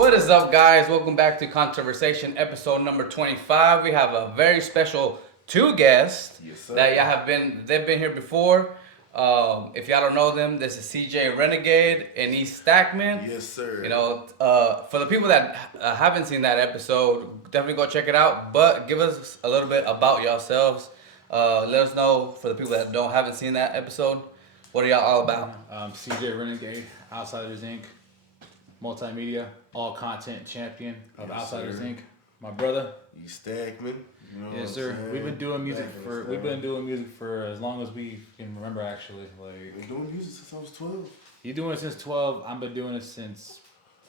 What is up, guys? Welcome back to Controversation, episode number 25. We have a very special two guests that they've been here before. If y'all don't know them, this is CJ Renegade and E-Staccman. Yes, sir. For the people that haven't seen that episode, definitely go check it out. But give us a little bit about yourselves. Let us know, for the people that haven't seen that episode, what are y'all all about? CJ Renegade, Outsiders Inc., multimedia, all content champion of Yes, Outsiders sir. Inc. My brother. E-Staccman. You know Yes, sir. We've been doing music for as long as we can remember. Actually, Been doing music since I was 12. you doing it since 12. I've been doing it since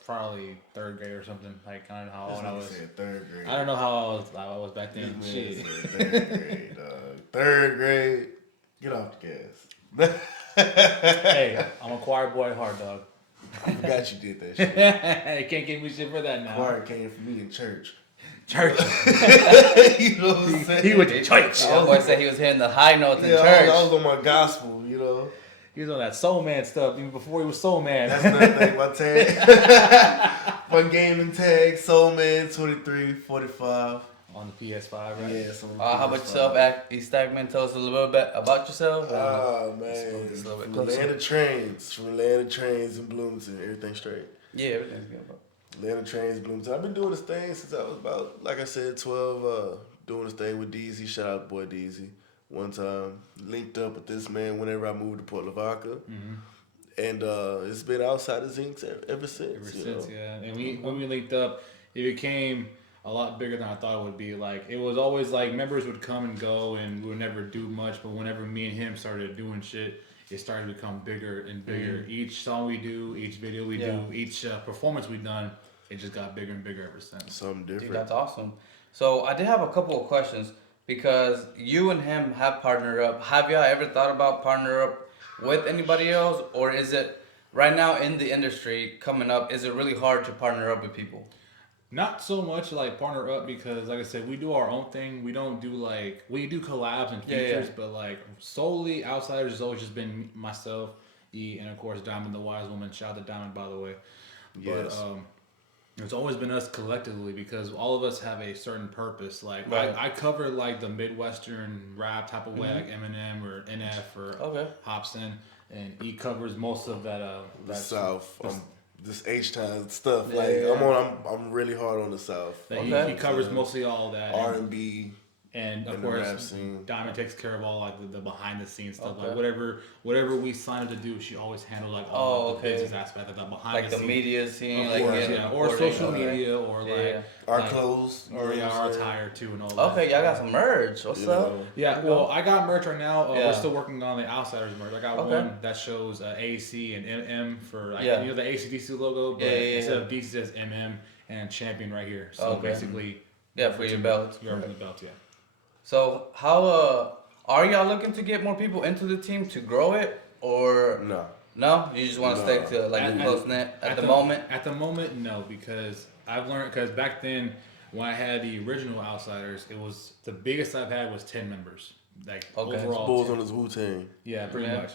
probably third grade or something. Like I don't know how old I was. Said third grade. I don't know how I was back then. This man Shit. said third grade. Third grade. Get off the gas. Hey, I'm a choir boy at heart, dog. I forgot you did that shit. You can't give me shit for that now. Choir came from me in church. Church. You know what I'm saying? He went to church. That boy said he was hitting the high notes in Yeah, church. I was on my gospel, you know. He was on that Soul Man stuff even before he was Soul Man. That's another thing. My tag. My gaming tag, Soul Man 2345. On the PS5, right? Yeah, so How about yourself, E-Stackman? Tell us a little bit about yourself. Oh man, Let's go a little bit from closer. Atlanta Trains in Bloomington, everything straight. Yeah, everything's good, bro. Atlanta Trains, Bloomington. I've been doing this thing since I was about, like I said, 12. Doing this thing with DZ. Shout out boy DZ. One time linked up with this man whenever I moved to Port Lavaca, and it's been Outsiders Inc. ever since. Ever you since, know? yeah. And when we linked up, it became a lot bigger than I thought it would be. Like, it was always like members would come and go and we would never do much, but whenever me and him started doing shit, it started to become bigger and bigger. Each song we do, each video we do, each performance we done, it just got bigger and bigger ever since. Something different. Dude, that's awesome. So I did have a couple of questions because you and him have partnered up. Have y'all ever thought about partner up with anybody else, or is it right now in the industry coming up? Is it really hard to partner up with people? Not so much like partner up because, like I said, we do our own thing. We don't do we do collabs and features, but like solely Outsiders has always just been myself, E, and of course Diamond the Wise Woman. Shout out to Diamond, by the way. Yes. But it's always been us collectively because all of us have a certain purpose. Like Right. I cover like the Midwestern rap type of way, like Eminem or NF or Hobson, and E covers most of that. The South. This H-Town stuff. Yeah, like yeah. I'm really hard on the South. He covers mostly all that. R&B. And of in the rap course, scene. Diamond takes care of all like the behind the scenes stuff. Okay. Like whatever we sign her to do, she always handles like all the business aspect of the behind Like the the scenes. media scene, Of like course, getting yeah, or recording. social media, or like Our clothes. you know or what yeah, I'm our saying? attire too, and all that. Okay, y'all got some merch. What's You up? know. Yeah, well, I got merch right now. Yeah. We're still working on the Outsiders merch. I got one that shows AC and MM for like, you know, the ACDC logo, but instead of DC it says MM and Champion right here. So basically, for your belt. Your belt, yeah. So how are y'all looking to get more people into the team to grow it, or No. no? You just want to stick to like a close knit at the moment? At the moment, no, because I've learned back then when I had the original Outsiders, it was the biggest I've had was 10 members. Like overall. Bulls on his Wu-Tang. Yeah, pretty much.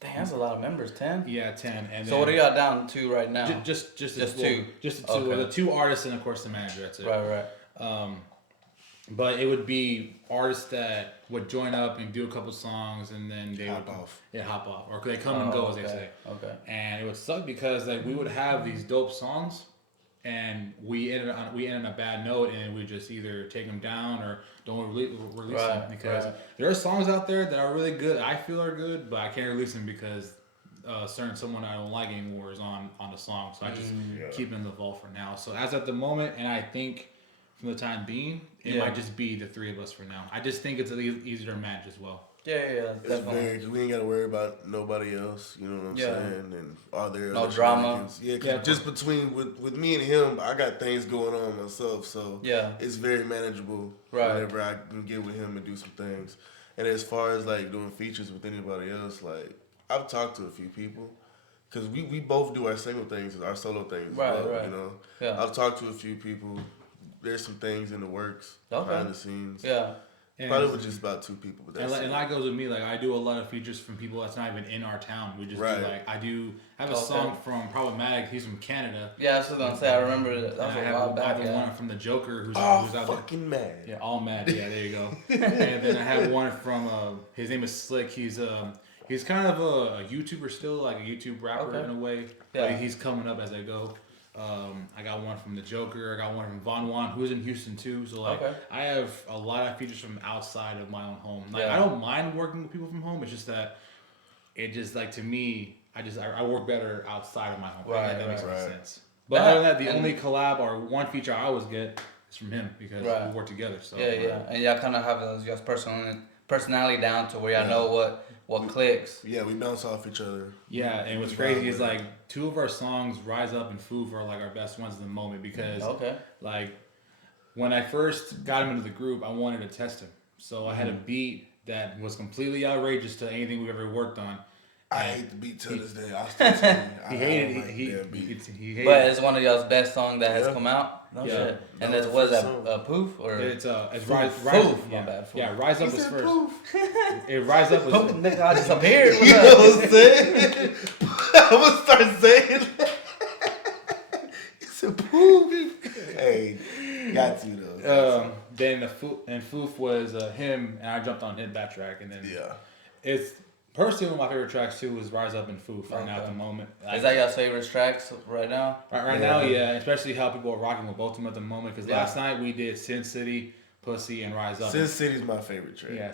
Dang, that's a lot of members. 10. Yeah, 10. And So what are y'all down to right now? Just Just two. two. Just the two. Okay. Well, the two artists and of course the manager. That's it. Right. But it would be artists that would join up and do a couple songs and then they Hop would off. Yeah, hop off, or they come and go as they say. Okay. And it would suck because like we would have these dope songs, and we ended on a bad note, and we just either take them down or don't release them because there are songs out there that are really good. I feel are good, but I can't release them because someone I don't like anymore is on the song. So I just keep them in the vault for now. So as at the moment, and I think from the time being, it might just be the three of us for now. I just think it's easier to manage as well. Yeah, It's definitely. cause we ain't gotta worry about nobody else. You know what I'm saying? And are there No other drama. shenanigans? Yeah, 'cause just between with me and him, I got things going on myself, so it's very manageable. Whenever I can get with him and do some things. And as far as like doing features with anybody else, like I've talked to a few people. Cause we both do our single things, our solo things, as well, you know. Yeah. I've talked to a few people. There's some things in the works behind the scenes. Yeah. Probably with just about 2 people. But that's and like goes with me, like I do a lot of features from people that's not even in our town. We just do like I have a song from Problematic. He's from Canada. Yeah, I was gonna say I remember that was a while back. I have one from the Joker who's out fucking mad. Yeah, all mad. Yeah, there you go. And then I have one from his name is Slick. He's kind of a YouTuber still, like a YouTube rapper in a way. Yeah. But he's coming up as I go. I got one from the Joker. I got one from Von Juan, who's in Houston too. So like, I have a lot of features from outside of my own home. Like, I don't mind working with people from home. It's just that, to me, I work better outside of my home. Right, that makes sense. But other than that, the only collab or one feature I always get is from him because we work together. So and y'all kind of have those guys' personality down to where y'all know what clicks. Yeah, we bounce off each other. Yeah, and what's crazy is like 2 of our songs, Rise Up and Foof, are like our best ones in the moment because like when I first got him into the group, I wanted to test him. So I had a beat that was completely outrageous to anything we've ever worked on. I hate the beat till this day. I still tell you. He hated But it's one of y'all's best songs that has come out. No shit. And that's what is that? Poof or it's Rise Up. My bad. Yeah, Rise Up was first. Rise Up was. Nigga, I just appeared. You know what I'm saying? I'm gonna start saying that. It's a poof. Hey, got you though. Then Foof was him, and I jumped on his backtrack, and then it's. Personally, one of my favorite tracks too is Rise Up and Foof right now at the moment. Is that your favorite tracks right now? Right now, yeah. Especially how people are rocking with both of them at the moment. Because last night we did Sin City, Pussy, and Rise Up. Sin City's my favorite track. Yeah,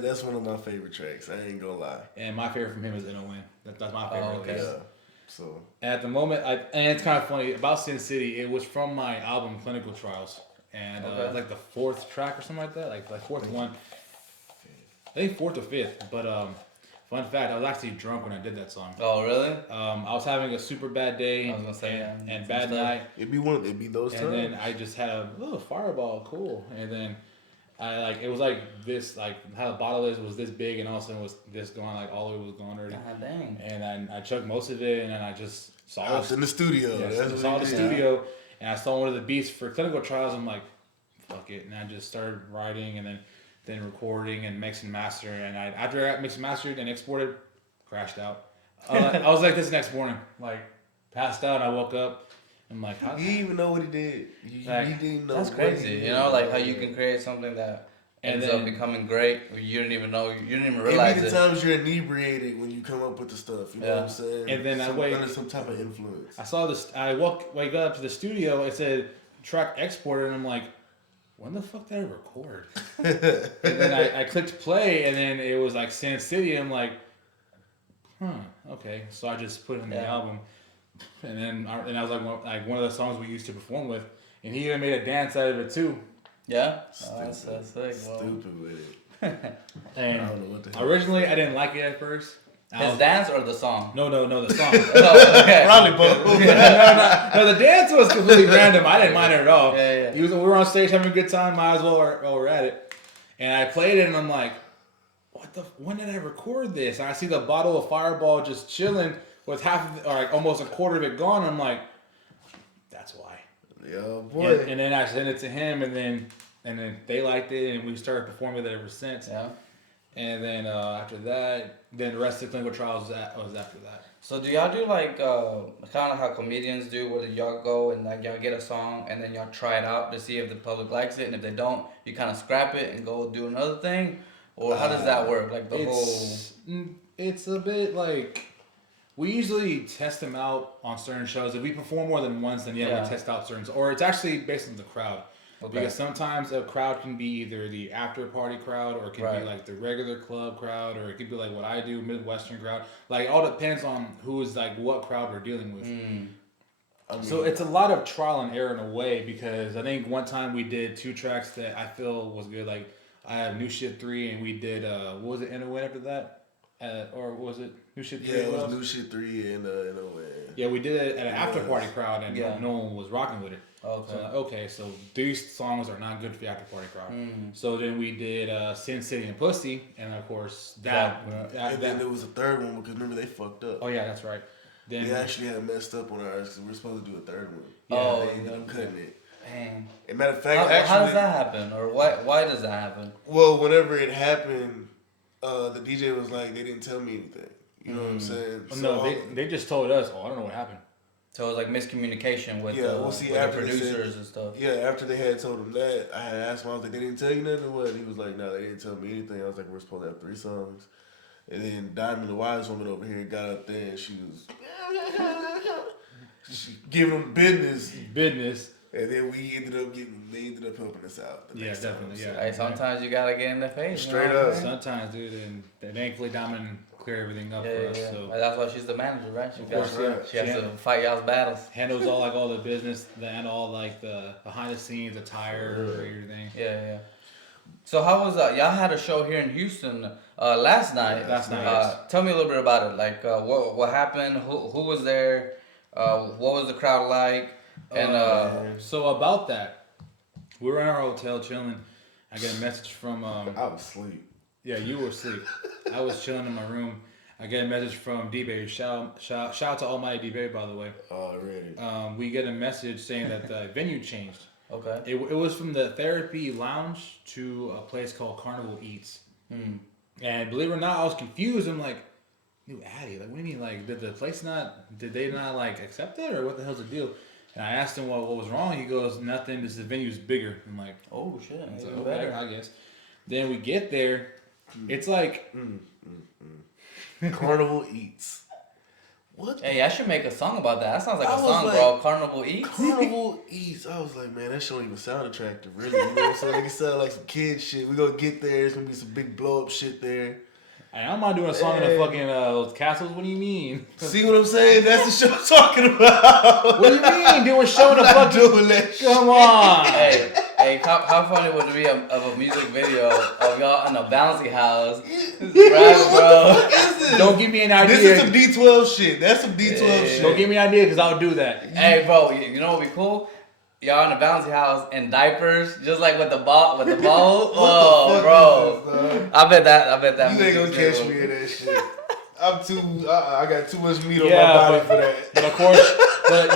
that's one of my favorite tracks. I ain't gonna lie. And my favorite from him is In a Win. That's my favorite. Yeah. So. And at the moment, and it's kind of funny about Sin City. It was from my album Clinical Trials, and like the 4th track or something like that, like the 4th one. I think 4th or 5th, but fun fact, I was actually drunk when I did that song. Oh, really? I was having a super bad day and bad night. It'd be those times. And then I just have, Fireball, cool. And then it was like this, like how the bottle was this big and all of a sudden was this going, like all of it was gone already. God dang. And then I chugged most of it and then I just saw it. in the studio. Yeah, saw the studio and I saw one of the beats for Clinical Trials. I'm like, fuck it. And I just started writing and then recording and mixing and mastering, and after I got mixed and mastered and exported, crashed out. I was like this next morning, like passed out. And I woke up. I'm like, how? He didn't even know what he did. He didn't know. That's crazy. You know, like how you can create something that ends up becoming great. You didn't even know. You didn't even realize it. Maybe the times you're inebriated when you come up with the stuff. You know what I'm saying? And then under some type of influence. I saw this. I got up to the studio. It said track exported, and I'm like, when the fuck did I record? And then I clicked play, and then it was like Sin City. I'm like, okay. So I just put it in the album, and then I was like one of the songs we used to perform with, and he even made a dance out of it too. Yeah, that's sick. Stupid with it. And I don't know what the hell originally I didn't like it at first. His dance or the song? No, the song. Okay. Probably both. No, the dance was completely random. I didn't mind it at all. Yeah. We were on stage having a good time. Might as well while we're at it. And I played it, and I'm like, when did I record this? And I see the bottle of Fireball just chilling with half of it, or like almost a quarter of it gone. I'm like, that's why. Yeah, boy. And then I sent it to him, and then they liked it, and we started performing it ever since. Yeah. And then after that, then the rest of the Clinical Trials was after that. So do y'all do like kind of how comedians do, where y'all go and like y'all get a song and then y'all try it out to see if the public likes it, and if they don't, you kind of scrap it and go do another thing, or how does that work? Like it's a bit like we usually test them out on certain shows. If we perform more than once, then we test out certain, or it's actually based on the crowd. Okay. Because sometimes a crowd can be either the after party crowd, or it can be like the regular club crowd, or it could be like what I do, Midwestern crowd. Like, all depends on who is like what crowd we're dealing with. So it's a lot of trial and error in a way, because I think one time we did 2 tracks that I feel was good. Like, I have New Shit 3, and we did what was it, In a Win after that? Or was it New Shit 3? Yeah, it was New Shit 3 and In a Win. Yeah, we did it at an after party crowd, and no one was rocking with it. Okay. So these songs are not good for the after party crowd. So then we did Sin City and Pussy, and of course then there was a third one, because remember they fucked up. Oh yeah, that's right. Then we actually had messed up on ours, because we were supposed to do a third one. Yeah, they ended up cutting it. Dang. As a matter of fact, how does that happen, or why does that happen? Well, whenever it happened, the DJ was like, they didn't tell me anything. You know what I'm saying? No, they just told us. Oh, I don't know what happened. So it was like miscommunication with with after the producers and stuff. Yeah, after they had told him that, I had asked him, I was like, they didn't tell you nothing or what? He was like, no, they didn't tell me anything. I was like, we're supposed to have 3 songs. And then Diamond, the wise woman over here, got up there and she was giving them business. And then they ended up helping us out. Yeah, definitely. Time, Yeah. Hey, sometimes you gotta get in the face. Straight up. Sometimes, dude, and thankfully Diamond clear everything up for us. Yeah. So That's why she's the manager, right? She has to Yeah. fight y'all's battles. handles all the business and all like the behind the scenes, the tire, everything. Yeah. So how was y'all had a show here in Houston last night? Tell me a little bit about it. Like what happened? Who was there? What was the crowd like? And so about that, we were in our hotel chilling. I get a message from I was asleep. Yeah, you were asleep. I was chilling in my room. I get a message from D-Bay. Shout out to Almighty D-Bay, by the way. Already. We get a message saying that the venue changed. Okay. It was from the Therapy Lounge to a place called Carnival Eats. And believe it or not, I was confused. I'm like, new Addy, like, what do you mean? Like, did they not like accept it, or what the hell's the deal? And I asked him what was wrong. He goes, nothing. The venue's bigger. I'm like, oh shit, so, okay, I guess. Then we get there. It's like Carnival Eats. What? Hey, I should make a song about that. That sounds like a song, bro. Carnival Eats. Carnival Eats. I was like, man, that shit don't even sound attractive, really. You know what I'm saying? Like, it sounds like some kid shit. We gonna get there. It's gonna be some big blow up shit there. Hey, I'm not doing a song in the fucking those castles. What do you mean? See what I'm saying? That's the show I'm talking about. What do you mean? Doing show in the fucking. Doing that shit. Come on. Hey, how funny would it be of a music video of y'all in a bouncy house? Right, bro. Don't give me an idea. This is some D12 shit. That's some D12 shit. Don't give me an idea because I'll do that. Hey, bro, you know what would be cool? Y'all in a bouncy house in diapers, just like with the ball. Oh, bro. I bet that. You ain't gonna catch me in that shit. I'm too. I got too much meat on my body for that. But of course,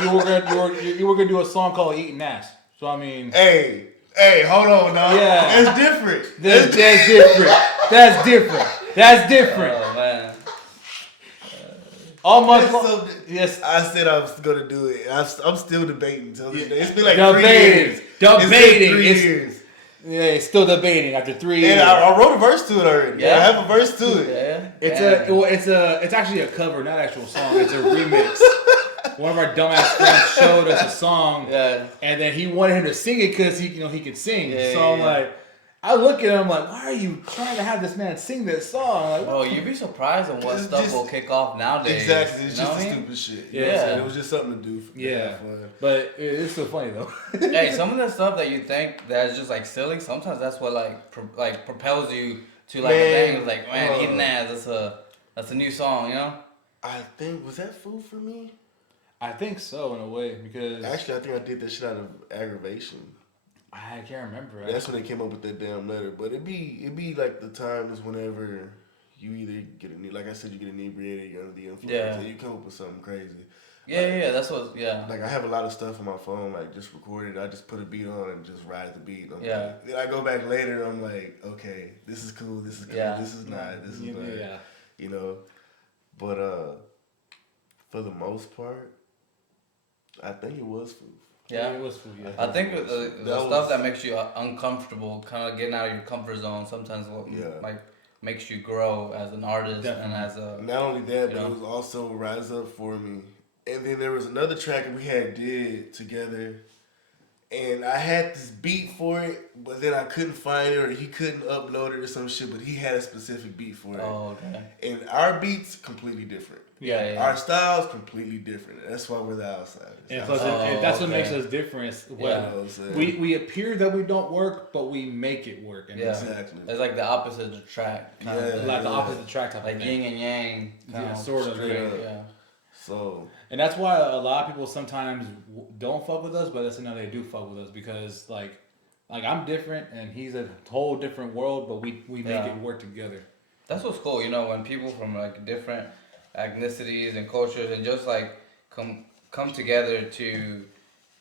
you were gonna do a song called "Eating Ass." So I mean, hey, hold on, dog. Yeah, that's different. That's different. That's different. Oh man. All month long. Yes, I said I was gonna do it. I'm still debating until this day. It's been like debating. 3 years. Debating. It's been 3 years. Yeah, it's still debating after 3 years. And I wrote a verse to it already. Yeah, I have a verse to it. Yeah. It's actually a cover, not an actual song. It's a remix. One of our dumbass friends showed us a song, and then he wanted him to sing it because he could sing. So I'm like, I look at him like, why are you trying to have this man sing this song? Like, bro, you'd be surprised on what stuff will kick off nowadays. Exactly, it's just stupid shit. You know what I'm saying? It was just something to do. But it's so funny though. Hey, some of the stuff that you think that's just like silly, sometimes that's what like propels you to like a thing. It's like, man, eating ass. That's a new song, you know. I think was that Food for Me. I think so in a way because actually I think I did that shit out of aggravation. I can't remember. That's when they came up with that damn letter. But it'd be like the times whenever you either like I said, you get inebriated, you're under the influence, and you come up with something crazy. Yeah, that's what. Like I have a lot of stuff on my phone, like just recorded. I just put a beat on and just ride the beat. Then I go back later and I'm like, okay, this is cool. This is cool. This is not. This is not. Yeah. You know, but for the most part, I think it was food. Yeah, it was food. Yeah. I think the stuff that makes you uncomfortable, kind of getting out of your comfort zone, sometimes like makes you grow as an artist and as a. Not only that, but it was also Rise Up for me. And then there was another track that we did together, and I had this beat for it, but then I couldn't find it, or he couldn't upload it or some shit. But he had a specific beat for it. Oh, okay. And our beats completely different. Yeah. Our style's completely different. That's why we're the outsiders. And plus, that's what makes us different. We appear that we don't work, but we make it work. And exactly. It's like the opposite of the track. The opposite of the track type like of yin and yang. Sort of. Yeah. So. And that's why a lot of people sometimes don't fuck with us, but that's another they do fuck with us because like I'm different and he's a whole different world, but we make it work together. That's what's cool, when people from like different ethnicities and cultures and just like come together to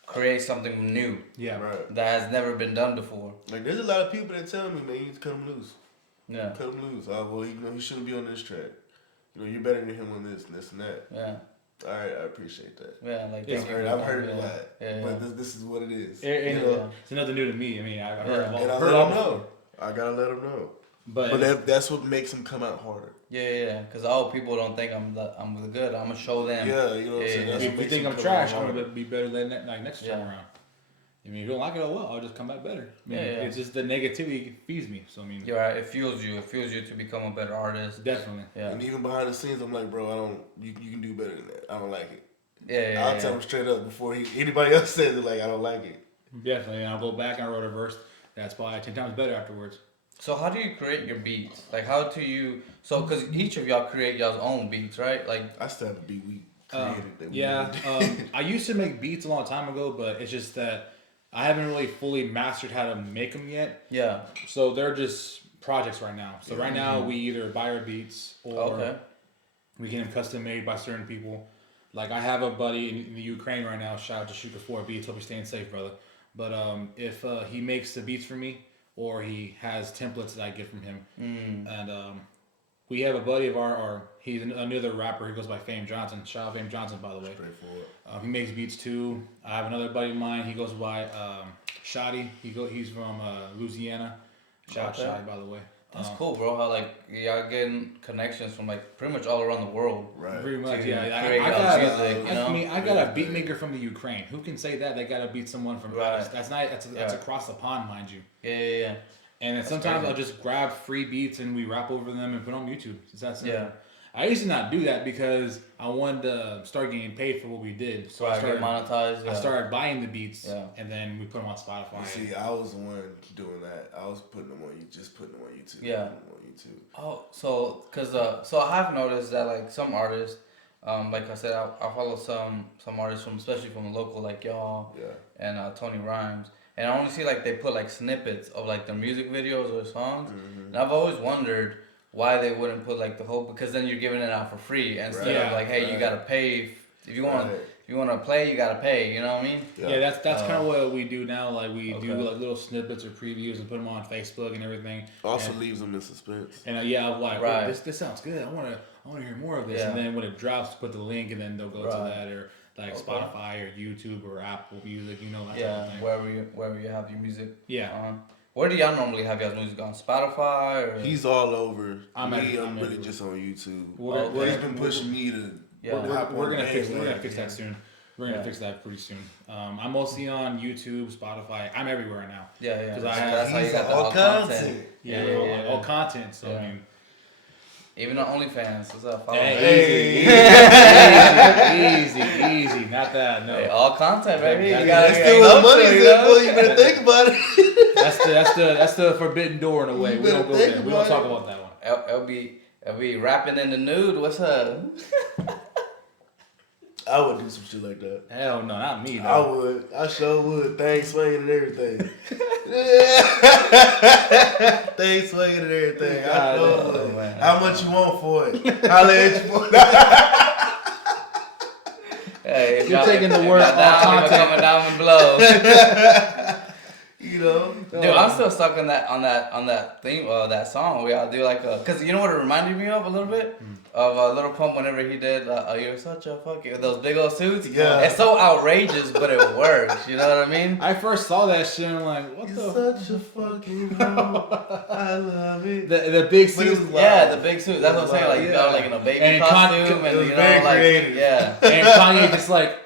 create something new. Yeah. Right. That has never been done before. Like there's a lot of people that tell me, man, you need to cut him loose. Yeah. Cut him loose. Well, he shouldn't be on this track. You're better than him on this and this and that. Yeah. All right, I appreciate that. Yeah, like I've heard it a lot, yeah. but this is what it is. It's nothing new to me. I mean, I've heard and I let him know. I gotta let him know. But that's what makes him come out harder. Yeah. Because people don't think I'm good. I'm gonna show them. Yeah, you know what I'm saying. If you think I'm trash, I'm gonna be better than next time around. I mean, if you don't like it, oh well, I'll just come back better. I mean, it's just the negativity feeds me. So I mean, you're right. It fuels you. It fuels you to become a better artist. Definitely. Yeah. And even behind the scenes, I'm like, bro, you can do better than that. I don't like it. Yeah. I'll tell him straight up before anybody else says it. Like, I don't like it. Definitely. And I'll go back and I wrote a verse that's probably 10 times better afterwards. So how do you create your beats? Like, how do you? So, because each of y'all create y'all's own beats, right? Like, I still have a beat we created. I used to make beats a long time ago, but it's just that I haven't really fully mastered how to make them yet. Yeah. So they're just projects right now. So right now we either buy our beats or we get them custom made by certain people. Like I have a buddy in the Ukraine right now. Shout out to Shoot the 4 Beats. Hope you're staying safe, brother. But if he makes the beats for me or he has templates that I get from him, and we have a buddy of he's another rapper. He goes by Fame Johnson. Shout out Fame Johnson, by the way. Straightforward. He makes beats too. I have another buddy of mine. He goes by Shotty. He's from Louisiana. Shout out Shotty, by the way. That's cool, bro. How like y'all getting connections from like pretty much all around the world. Right. Pretty much, I got a beat maker from the Ukraine. Who can say that they got to beat someone from That's not. That's across the pond, mind you. Yeah. And then sometimes I'll just grab free beats and we rap over them and put on YouTube. I used to not do that because I wanted to start getting paid for what we did. So I started monetized. I started buying the beats and then we put them on Spotify. See, I was the one doing that. I was putting them on YouTube. Yeah. Oh, so so I have noticed that like some artists, like I said, I follow some artists especially from the local like y'all and Tony Rhymes. And I only see like they put like snippets of like their music videos or songs. And I've always wondered why they wouldn't put like the whole, because then you're giving it out for free instead of like, hey, you gotta pay if you want. If you want to play, you gotta pay. You know what I mean? Yeah, that's kind of what we do now. Like we do like little snippets or previews and put them on Facebook and everything. Also leaves them in suspense. And I'm like, this sounds good. I want to hear more of this. And then when it drops, put the link, and then they'll go to that or like Spotify or YouTube or Apple Music. You know that type of thing. Wherever you have your music. Yeah. Where do y'all normally have y'all's music on? Spotify or? He's all over. I'm really just on YouTube. He's been pushing me to. We're gonna fix that soon. We're gonna fix that pretty soon. I'm mostly on YouTube, Spotify. I'm everywhere now. Yeah. Because that's how you got all content. All content. So I mean, even on OnlyFans. What's up? Easy. Not that. No. Hey, all content, baby. That's still where money's at, boy. You better think about it. That's the forbidden door in a way. We don't go there. We don't talk about that one. It'll be rapping in the nude. What's up? I would do some shit like that. Hell no, not me though. I would. I sure would. Things swinging and everything. Things swinging and everything. I sure would. Man. How much you want for it? Holla at you for it. Hey, if you're taking the word all content coming down below. You know, dude, I'm still stuck on that theme that song. We all do like cause you know what it reminded me of a little bit of Little Pump whenever he did "You're Such a Fucking" with those big old suits. Yeah, it's so outrageous, but it works. You know what I mean? I first saw that shit and I'm like, what You're such a fucking hoe. I love it. The big suits. Yeah, the big suits. That's what I'm saying. Like you got like in a baby costume and you know like creative. Yeah. And Kanye just like.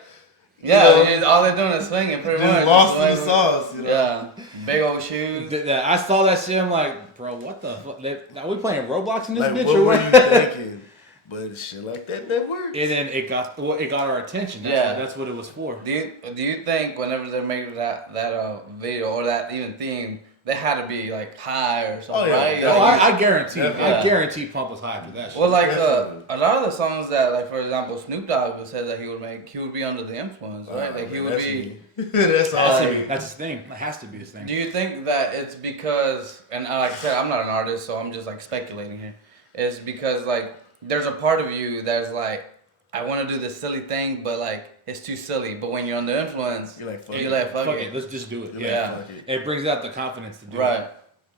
Yeah, all they're doing is swinging pretty much. Lost in the sauce, you know? Yeah, big old shoes. I saw that shit. I'm like, bro, what the fuck? Are we playing Roblox in this like, bitch what or were what? you thinking? But shit like that works. And then it got our attention. That's what it was for. Do you think whenever they're making that video or that even theme, they had to be like high or something, right? Oh, like, I guarantee. I guarantee Pump was high for that shit. Well, like a lot of the songs that, like for example, Snoop Dogg said that he would be under the influence, right? Like he would be. That's all. That's his thing. It has to be his thing. Do you think that it's because, and like I said, I'm not an artist, so I'm just like speculating here. It's because like there's a part of you that's like, I want to do this silly thing, but like it's too silly. But when you're under influence, you're like, fuck it. Let's just do it. Like, it brings out the confidence to do it. Right.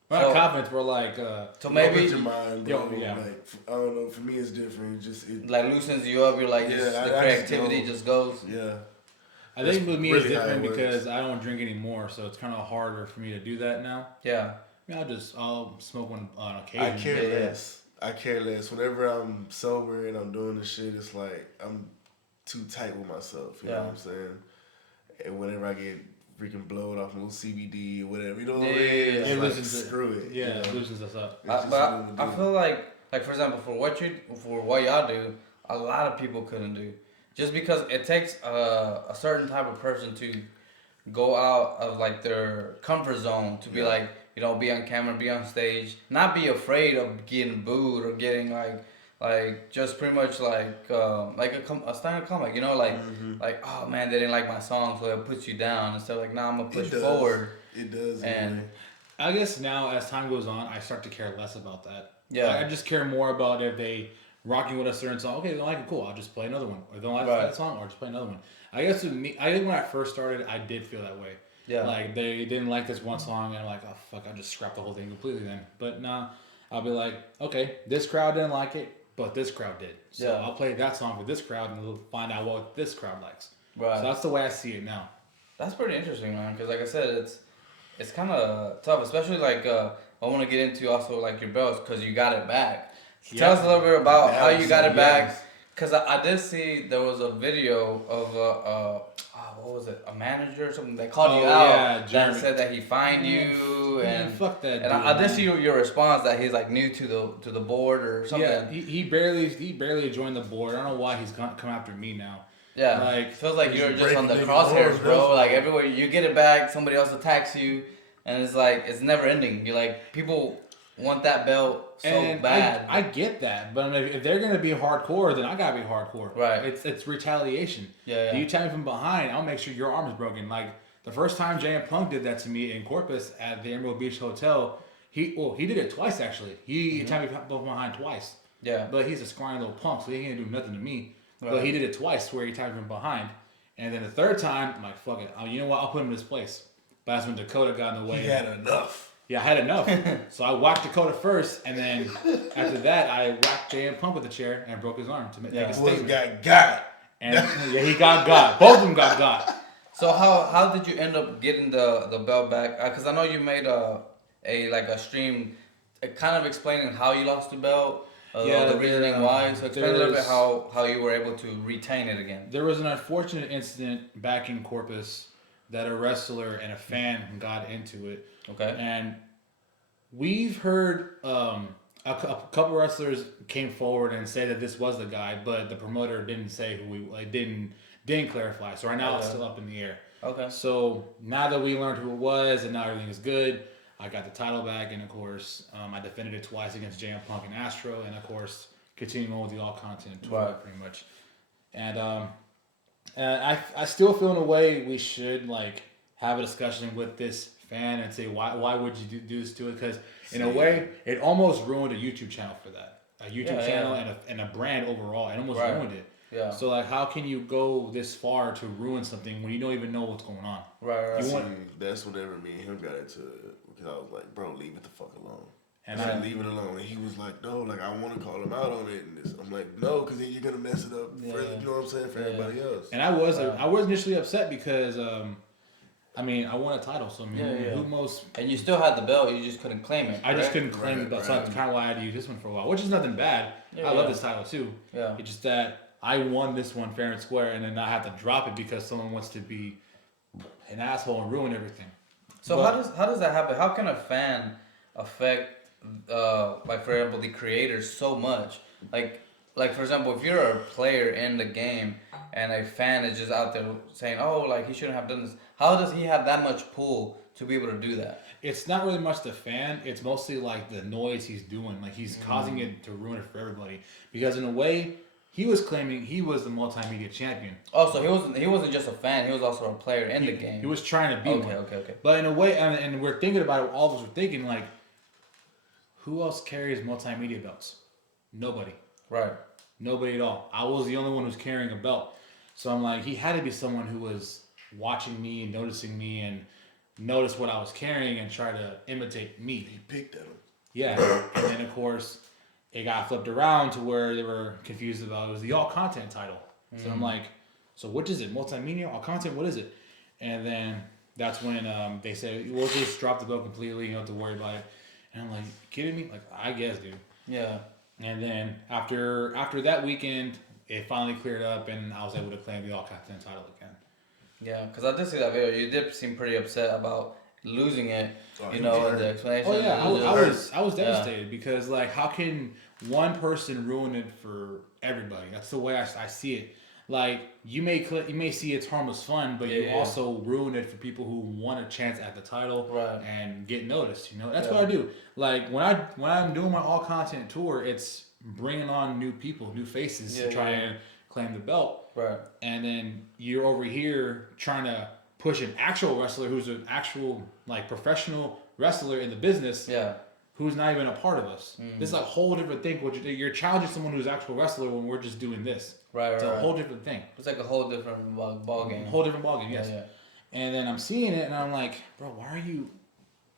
We're not confidence. We're like, so maybe your mind, bro. Like, I don't know. For me, it's different. It like loosens you up. You're like, the creativity just goes. Yeah. I think with me, it's different because I don't drink anymore, so it's kind of harder for me to do that now. Yeah. I mean, I'll smoke one on occasion. I care less. I care less. Whenever I'm sober and I'm doing this shit, it's like I'm too tight with myself. You know what I'm saying? And whenever I get freaking blowed off a little CBD or whatever, you know what I mean? It's like, screw it. Yeah, it loosens us up. But I feel like for example, for what y'all do, a lot of people couldn't do. Just because it takes a certain type of person to go out of like their comfort zone to be like, you know, be on camera, be on stage, not be afraid of getting booed or getting like just pretty much like a stand-up comic, you know, like oh man, they didn't like my song, so it puts you down instead of like nah, I'm gonna push forward. It does. And I guess now as time goes on, I start to care less about that. Yeah, I just care more about if they rocking with a certain song. Okay, they don't like it, cool. I'll just play another one. Or they don't like that song, or just play another one. I guess with me, I think when I first started, I did feel that way. Yeah. Like they didn't like this one song, and I'm like, oh fuck, I'll just scrap the whole thing completely then. But nah, I'll be like, okay, this crowd didn't like it, but this crowd did. So I'll play that song for this crowd, and we'll find out what this crowd likes. Right. So that's the way I see it now. That's pretty interesting, man. Because like I said, it's kind of tough, especially like I want to get into also like your belts because you got it back. Tell us a little bit about how you got it back. Because I did see there was a video of what was it, a manager or something that called you out that said that he fined you and fuck that. And I did see your response that he's like new to the board or something. Yeah, he barely joined the board. I don't know why he's come after me now. Yeah, like feels like you're just on the crosshairs, bro. Like everywhere you get it back, somebody else attacks you, and it's like it's never ending. You're like people want that belt so bad. I get that, but I mean, if they're gonna be hardcore, then I gotta be hardcore. Right. It's retaliation. Yeah. You tap me from behind, I'll make sure your arm is broken. Like the first time Jay and Punk did that to me in Corpus at the Emerald Beach Hotel, he did it twice actually. He tapped me from behind twice. Yeah. But he's a scrawny little punk, so he ain't gonna do nothing to me. Right. But he did it twice where he tapped me from behind, and then the third time, I'm like, fuck it. You know what? I'll put him in his place. But that's when Dakota got in the way. He had enough. Yeah, I had enough. So I whacked Dakota first, and then after that, I whacked Jay and Punk with the chair and broke his arm to make a statement. Got. And he got. Both of them got. So how did you end up getting the belt back? Because I know you made a stream, kind of explaining how you lost the belt. The reasoning why. So explain a little bit how you were able to retain it again. There was an unfortunate incident back in Corpus that a wrestler and a fan got into it. Okay. And we've heard a couple wrestlers came forward and said that this was the guy, but the promoter didn't say who didn't clarify. So right now it's still up in the air. Okay. So now that we learned who it was and now everything is good, I got the title back, and of course, I defended it twice against Jay and Punk and Astro, and of course, continuing on with the all content tour pretty much. And I still feel in a way we should like have a discussion with this fan and say why would you do this to it? Because in a way, it almost ruined a YouTube channel for that. A YouTube channel and a brand overall. It almost ruined it. Yeah. So like, how can you go this far to ruin something when you don't even know what's going on? Right. That's whatever me and him got into it, because I was like, bro, leave it the fuck alone. And I leave it alone. And he was like, no, like I want to call him out on it. And this. I'm like, no, because then you're gonna mess it up. For, you know what I'm saying, for everybody else. And I was initially upset because I won a title, so who most... And you still had the belt, you just couldn't claim it. I just couldn't claim the belt, so that's kind of why I had to use this one for a while, which is nothing bad. I love this title too. Yeah. It's just that I won this one fair and square, and then I have to drop it because someone wants to be an asshole and ruin everything. So how does that happen? How can a fan affect, like for example, the creators so much? Like for example, if you're a player in the game and a fan is just out there saying, oh, like he shouldn't have done this, how does he have that much pull to be able to do that? It's not really much the fan. It's mostly like the noise he's doing. Like he's causing it to ruin it for everybody. Because in a way, he was claiming he was the multimedia champion. Oh, so he wasn't just a fan. He was also a player in the game. He was trying to be one. Okay. But in a way, and we're thinking about it. All of us were thinking like, who else carries multimedia belts? Nobody. Right. Nobody at all. I was the only one who was carrying a belt. So I'm like, he had to be someone who was watching me and noticing me and noticed what I was carrying and try to imitate me. He picked at him. Yeah. And then, of course, it got flipped around to where they were confused about it was the all content title. So I'm like, so which is it? Multimedia, all content, what is it? And then that's when they said, we'll just drop the belt completely, you don't have to worry about it. And I'm like, kidding me? Like, I guess, dude. Yeah. And then after that weekend, it finally cleared up, and I was able to claim the all content title again. Yeah, because I did see that video. You did seem pretty upset about losing it, you know, and the explanation. Oh yeah, I was devastated because like, how can one person ruin it for everybody? That's the way I see it. Like, you may see it's harmless fun, but you also ruin it for people who want a chance at the title and get noticed. You know, that's what I do. Like when I'm doing my all content tour, it's bringing on new people, new faces to try and claim the belt. Right. And then you're over here trying to push an actual wrestler who's an actual like professional wrestler in the business. Yeah. Who's not even a part of us. This is a whole different thing. You're challenging someone who's an actual wrestler when we're just doing this. Right, it's a whole different thing. It's like a whole different ball game. Whole different ball game, yes. Yeah. And then I'm seeing it, and I'm like, bro, why are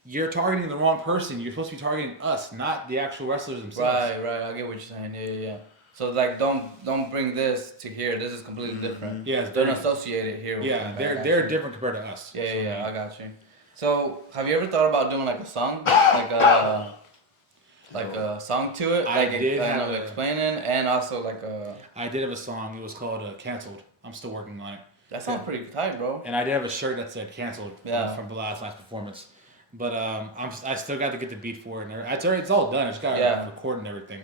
you're targeting the wrong person. You're supposed to be targeting us, not the actual wrestlers themselves. Right. I get what you're saying. Yeah. So like, don't bring this to here. This is completely different. Yeah, don't associate it here. Yeah, they're different compared to us. Yeah. I got you. So have you ever thought about doing like a song, like a song to it, like it kind of explaining, and also like a. I did have a song. It was called "Canceled." I'm still working on it. That sounds pretty tight, bro. And I did have a shirt that said "Canceled" from the last performance. But I still got to get the beat for it. And it's all done. I just got to record and everything.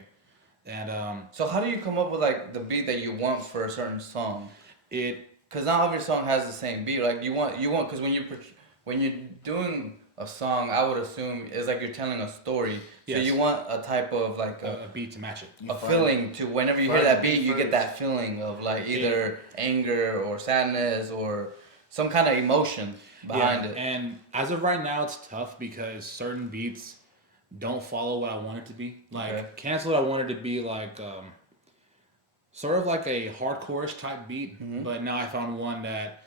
And so how do you come up with like the beat that you want for a certain song? Because not every song has the same beat. Like you want because when you're doing a song, I would assume it's like you're telling a story. Yes. So you want a type of like a beat to match it. A feeling to whenever you hear that beat, you get that feeling of like either anger or sadness or some kind of emotion behind it. And as of right now, it's tough because certain beats don't follow what I want it to be. Like Canceled, I wanted to be like sort of like a hardcore-ish type beat, but now I found one that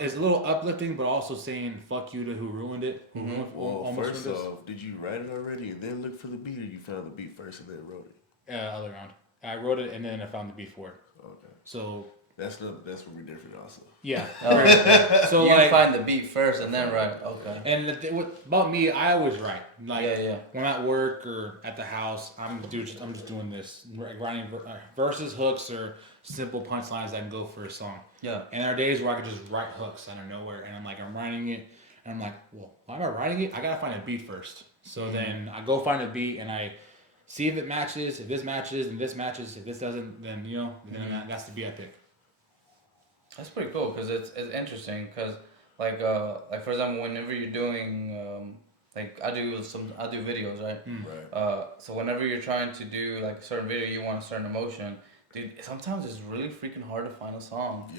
is a little uplifting, but also saying "fuck you" to who ruined it. Well, first off, did you write it already and then look for the beat, or you found the beat first and then wrote it? Other round. I wrote it and then I found the beat for it. Okay. So that's where we're different, also. Yeah. So you find the beat first and then write. Okay. And about me, I always write. Like when I'm at work or at the house, I'm just doing this, writing verses, hooks, or simple punchlines that can go for a song. Yeah. And there are days where I could just write hooks out of nowhere, and I'm writing it, and I'm like, well, why am I writing it? I gotta find a beat first. So then I go find a beat, and I see if it matches. If this matches, and this matches. If this doesn't, then then that's the beat I pick. That's pretty cool because it's interesting because like for example, whenever you're doing like I do videos, right? Right. So whenever you're trying to do like a certain video, you want a certain emotion. Dude, sometimes it's really freaking hard to find a song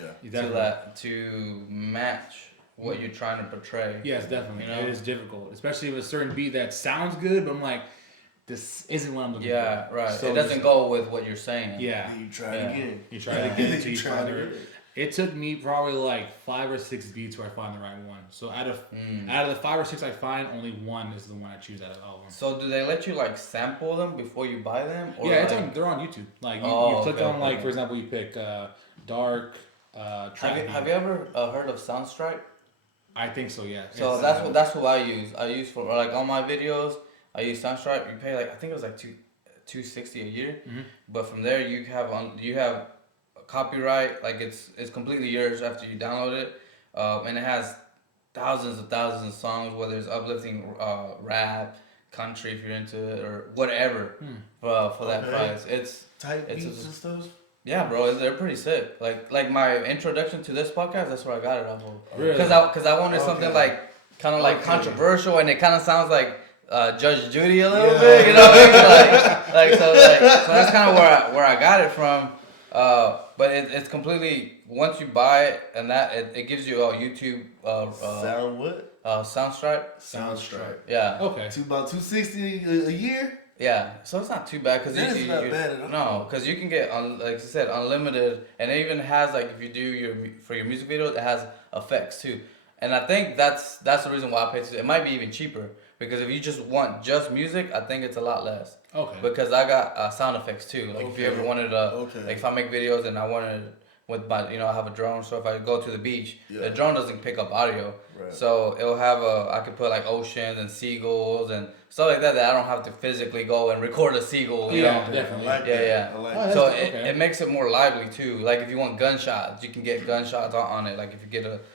to match what you're trying to portray. Yes, definitely. You know? It is difficult, especially with a certain beat that sounds good, but I'm like, this isn't what I'm looking for. Yeah, right. So it doesn't go with what you're saying. Yeah. You try it again. You try it again until you find it. It took me probably like 5 or 6 beats where I find the right one. So out of the 5 or 6 I find, only one is the one I choose out of all of them. So do they let you like sample them before you buy them? Or yeah, they're on YouTube. Like you click on like, for example, you pick dark. Have you ever heard of Soundstripe? I think so. Yeah. So that's what I use. I use for like all my videos. I use Soundstripe. You pay like I think it was like $260 a year, but from there you have copyright, like it's completely yours after you download it, and it has thousands of songs, whether it's uplifting rap, country if you're into it, or whatever for that price. It's type beats and stuff. Yeah, bro, they're pretty sick. Like my introduction to this podcast, that's where I got it off of. Really? Because I wanted something like kind of like controversial, and it kind of sounds like Judge Judy a little bit, you know what I mean? So that's kind of where I got it from. But it's completely, once you buy it and that it gives you a YouTube Soundstripe. Soundstripe. Soundstripe. Yeah. Okay. About $260 a year. Yeah, so it's not too bad because it's not bad at all. No, because you can get like I said, unlimited, and it even has like if you do your music videos, it has effects too. And I think that's the reason why I pay. It might be even cheaper because if you just want just music, I think it's a lot less. Okay. Because I got sound effects too. Like if you ever wanted like if I make videos and I wanted with my I have a drone, so if I go to the beach, the drone doesn't pick up audio, so it'll have I could put like oceans and seagulls and stuff like that I don't have to physically go and record a seagull. You know? Definitely. I like so it makes it more lively too. Like if you want gunshots, you can get gunshots on it. Like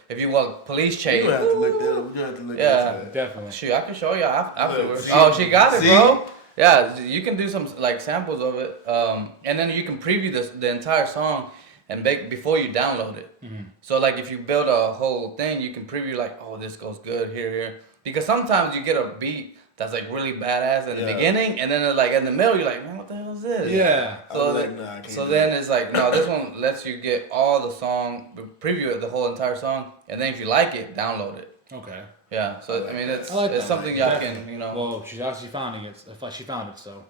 if you want police chase, you have to look that. You have to look that. Definitely. Shoot, I can show you afterwards. Oh, she got it, bro. Yeah, you can do some like samples of it, and then you can preview the entire song and before you download it. Mm-hmm. So like if you build a whole thing, you can preview like, oh, this goes good here, because sometimes you get a beat that's like really badass in the beginning, and then like in the middle you're like, man, what the hell is this? Yeah. So then it's like, no, this one lets you get all the song, preview it, the whole entire song, and then if you like it, download it. Okay. Yeah, so I mean it's something y'all can Well, she's obviously founding it. She found it, so.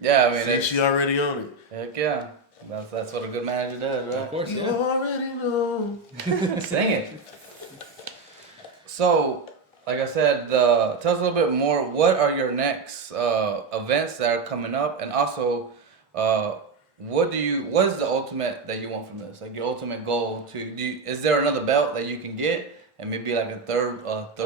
Yeah, I mean she already on it. Heck yeah, that's what a good manager does, right? Of course, you already know. Sing it. So, like I said, tell us a little bit more. What are your next events that are coming up, and also, what is the ultimate that you want from this? Like your ultimate goal is there another belt that you can get? And maybe like a third belt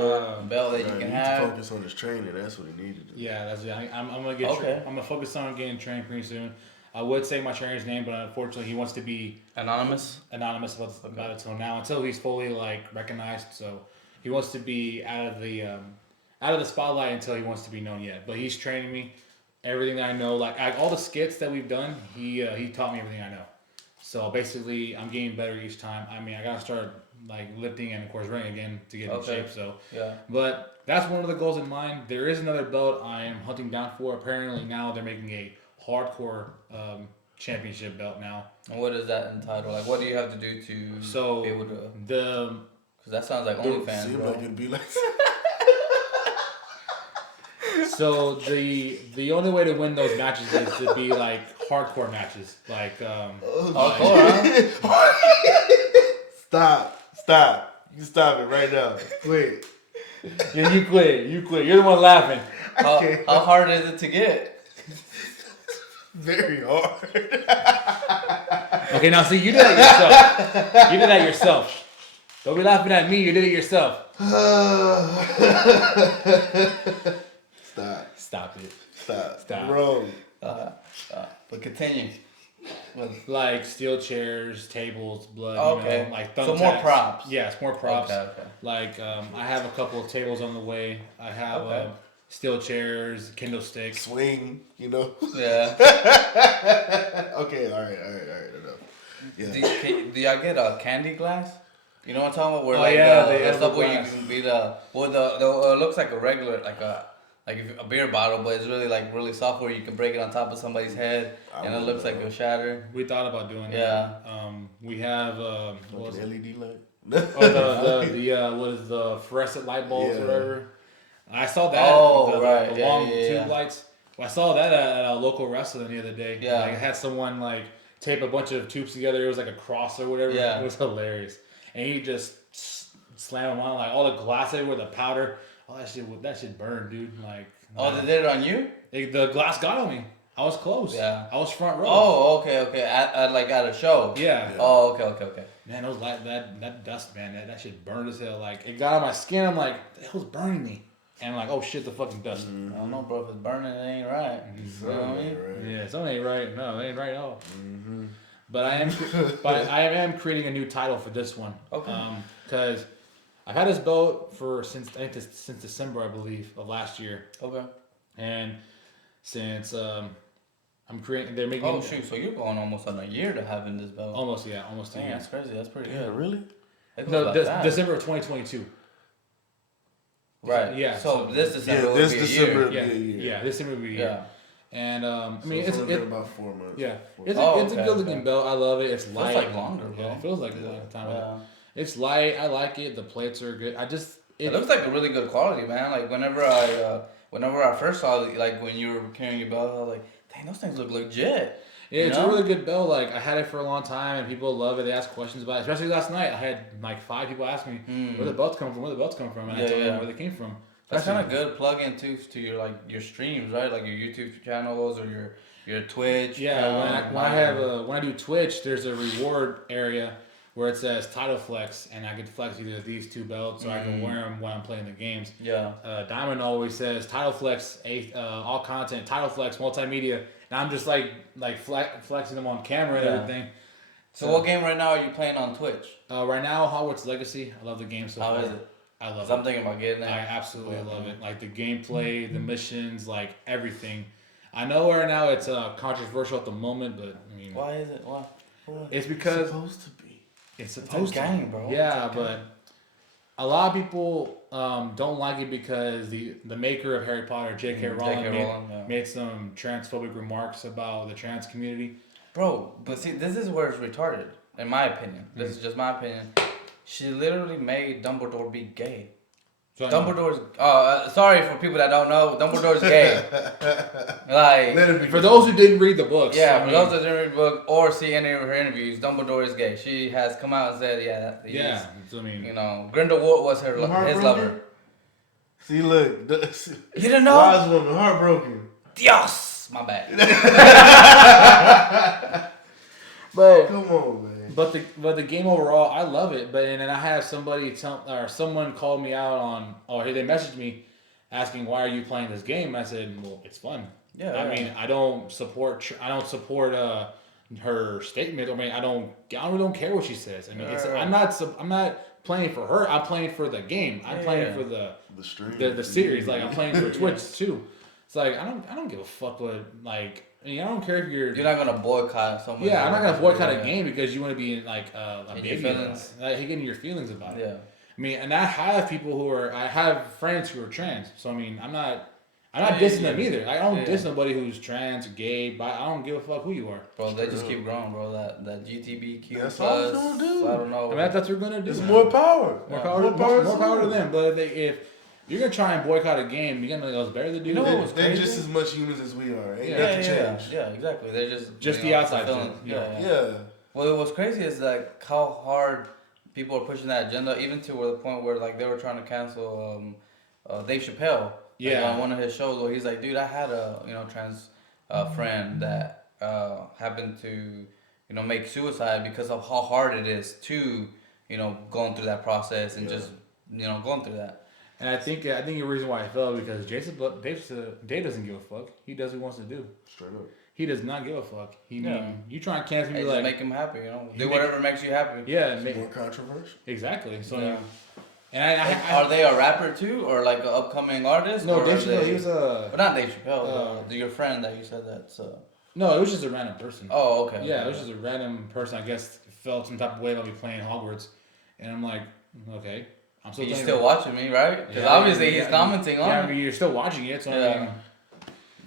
that you can have. To focus on his training. That's what he needed to do. Yeah, that's it. I'm gonna get. I'm gonna focus on getting trained pretty soon. I would say my trainer's name, but unfortunately, he wants to be anonymous about it until he's fully like recognized. So he wants to be out of the spotlight until he wants to be known yet. But he's training me. Everything that I know, like all the skits that we've done, he taught me everything I know. So basically, I'm getting better each time. I mean, I gotta start like lifting and of course running again to get in shape. So but that's one of the goals in mind. There is another belt I am hunting down for. Apparently now they're making a hardcore championship belt now. And what is that entitled? Like, what do you have to do to be able to? Because that sounds like OnlyFans, bro. Like it'd be like. So the only way to win those matches is to be like hardcore matches, like hardcore. Stop. You stop it right now. Quit. Yeah, you quit. You're the one laughing. How hard is it to get? Very hard. Okay, now see, you did that yourself. You did that yourself. Don't be laughing at me. You did it yourself. Stop it. Stop. Wrong. But continue. Like steel chairs, tables, blood. Okay. Like so more props. Yeah, it's more props. Okay. Like I have a couple of tables on the way. I have steel chairs, Kindle sticks, swing. Yeah. Okay. All right. Enough. Yeah. Do y'all get a candy glass? You know what I'm talking about? Where the stuff where you can be it looks like a regular like a beer bottle, but it's really soft where you can break it on top of somebody's head and it looks like it'll shatter. We thought about doing that. Yeah. We have like an LED light. What is the fluorescent light bulbs or whatever. I saw that. The long tube lights. Well, I saw that at a local wrestling the other day. Yeah. Like, I had someone like tape a bunch of tubes together. It was like a cross or whatever. Yeah. It was hilarious. And he just slammed them on, like all the glass everywhere, the powder. Oh, that shit burned, dude. Like. They did it on you? The glass got on me. I was close. Yeah. I was front row. Oh, okay. At a show. Yeah. Oh, okay. Man, those that dust, man, that shit burned as hell. Like it got on my skin. I'm like, the hell's burning me? And I'm like, oh shit, the fucking dust. I don't know, bro. If it's burning, it ain't right. You know what I mean? Right. Yeah, something ain't right. No, it ain't right at all. Mm-hmm. But I am creating a new title for this one. Okay. Because I've had this belt since December, I believe, of last year. Okay. And since I'm creating, they're making. Oh shoot! So you're going almost on a year to having this belt. Almost 2 years. That's crazy. That's pretty good. Yeah, really? No, December of 2022. Right. Yeah. So this December would be a year. Yeah, this December would be a year. Yeah. And I mean, it's about 4 months. Yeah. It's a good looking belt. I love it. It's light. It feels like longer, bro. Yeah, it feels like a long time. Yeah. It's light. I like it. The plates are good. It looks like a really good quality, man. Like whenever I whenever I first saw it, like when you were carrying your belt, I was like, dang, those things look legit. Yeah, it's a really good belt. Like I had it for a long time, and people love it. They ask questions about it. Especially last night, I had like 5 people ask me where the belts come from, and I told them where they came from. That's kind of good plug-in too to your like your streams, right? Like your YouTube channels or your Twitch. Yeah, when I do Twitch, there's a reward area where it says title flex, and I can flex either of these 2 belts, or I can wear them when I'm playing the games. Yeah. Diamond always says title flex, all content, title flex, multimedia, and I'm just like flexing them on camera and everything. So what game right now are you playing on Twitch? Right now, Hogwarts Legacy. I love the game so far. How is it? I love it. I'm thinking about getting it. I absolutely love it. Like the gameplay, the missions, like everything. I know right now it's controversial at the moment, but I mean, why is it? Why? It's because it's supposed to be. It's supposed to be, bro. Yeah, but a lot of people don't like it because the maker of Harry Potter, J.K. Rowling, made some transphobic remarks about the trans community. Bro, but see, this is where it's retarded, in my opinion. This is just my opinion. She literally made Dumbledore be gay. Dumbledore's. Sorry for people that don't know. Dumbledore's gay. Like for those who didn't read the books. Yeah, for those that didn't read the book or see any of her interviews, Dumbledore is gay. She has come out and said, I mean, you know, Grindelwald was his lover. See, look, you didn't know. Wise woman, heartbroken. Dios, my bad. But come on, man. But the game overall, I love it. But and then I have someone called me out on, they messaged me asking, why are you playing this game? And I said, well, it's fun. Yeah. I mean, I don't support her statement. I mean, I don't care what she says. I mean, I'm not playing for her. I'm playing for the game. I'm playing for the stream, the series. Like I'm playing for Twitch too. It's like I don't give a fuck what like. I mean, I don't care if you're not gonna boycott someone. Yeah, I'm not gonna boycott a game because you want to be in like a baby, feelings. Like getting your feelings about it. Yeah. I mean, and I have I have friends who are trans, so I mean, I'm not dissing them either. I don't diss nobody who's trans, gay, but I don't give a fuck who you are. Bro, they just keep growing, bro. That GTBQ that's plus. all it's gonna do. So I don't know. I mean, that's what we're gonna do. It's more power. More power to them. But if you're gonna try and boycott a game, you're gonna know it's better to do. You know what was They're crazy? just as much humans as we are. Yeah, exactly. They're just the outside thing. Yeah. Well, what's crazy is like how hard people are pushing that agenda, even to the point where like they were trying to cancel Dave Chappelle. Like, on one of his shows, where he's like, dude, I had a trans friend that happened to make suicide because of how hard it is to going through that process and just going through that. And I think the reason why I fell because Dave doesn't give a fuck. He does what he wants to do. Straight up. He does not give a fuck. You try and cancel me like make him happy, do whatever makes you happy. Yeah, more controversial. Exactly. So and are they a rapper too, or like an upcoming artist? No, Dave Chappelle. He was but not Dave Chappelle. Your friend that you said that's. No, it was just a random person. Oh, okay. Yeah, it was just a random person. I guess felt some type of way about me playing Hogwarts, and I'm like, okay. He's still watching me, right? Because obviously he's commenting on it. Yeah, I mean, you're still watching it, so I mean...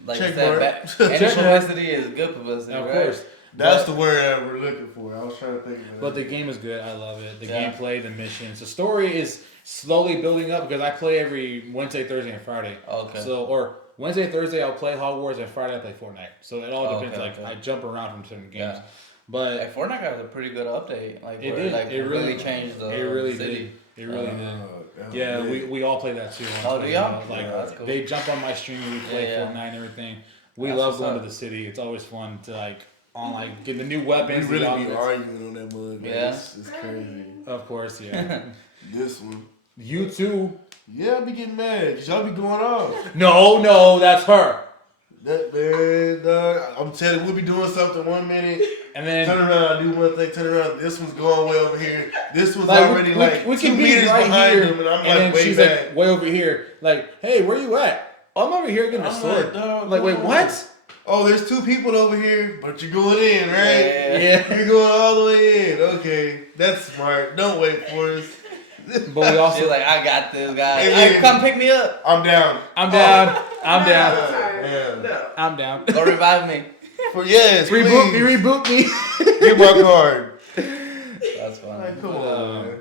Like you said, any publicity is good publicity, of right? course. That's the word that we're looking for. I was trying to think of it. But the game is good. I love it. The gameplay, the missions. The story is slowly building up because I play every Wednesday, Thursday, and Friday. Okay. So, or Wednesday, Thursday, I'll play Hogwarts, and Friday, I play Fortnite. So it all depends. I jump around from certain games. Yeah. But Fortnite got a pretty good update. Like it did. Like, it really changed the city. It really did. Yeah, we all play that too. Oh, do y'all? Like cool. They jump on my stream and we play Fortnite and everything. We love going to the city. It's always fun to get the new weapons. We really be arguing on that mug. Yeah, it's crazy. Of course, yeah. This one. You too. Yeah, I be getting mad. Cause y'all be going off. No, that's her. That man, dog. I'm telling you, we'll be doing something 1 minute. And then turn around, I do one thing, turn around. This one's going way over here. This one's like, already we 2 can be meters right behind here, him, and I'm and like way she's back. like way over here. Like, hey, where you at? Oh, I'm over here getting a sword. Like, wait, what? Oh, there's 2 people over here, but you're going in, right? Yeah. You're going all the way in. Okay, that's smart. Don't wait for us. But we also she's like, I got this guy. Hey, come pick me up. I'm down. I'm down. Yeah. I'm down. Go revive me. Reboot me. Get my card. That's fine. Like, come on, man.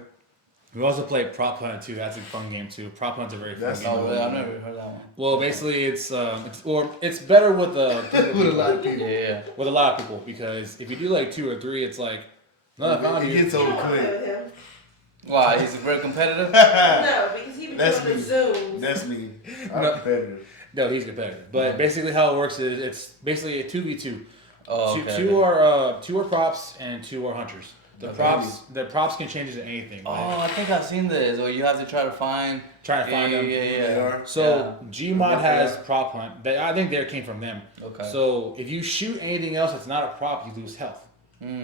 We also play Prop Hunt too. That's a fun game too. Prop Hunt's a very fun game. Oh, really? I've never heard that one. Well, basically, it's better with with a lot of people. Yeah. With a lot of people, because if you do like 2 or 3, it's like it gets over quick. Why? He's very competitive? No, because he been doing the Zooms. That's me. I'm competitive. No, he's competitive. But basically, how it works is it's basically a 2v2. Oh, okay. Two are props and 2 are hunters. The props can change into anything. Oh, I think I've seen this. Or you have to try to find them. Yeah. So Gmod has Prop Hunt. I think they came from them. Okay. So if you shoot anything else that's not a prop, you lose health.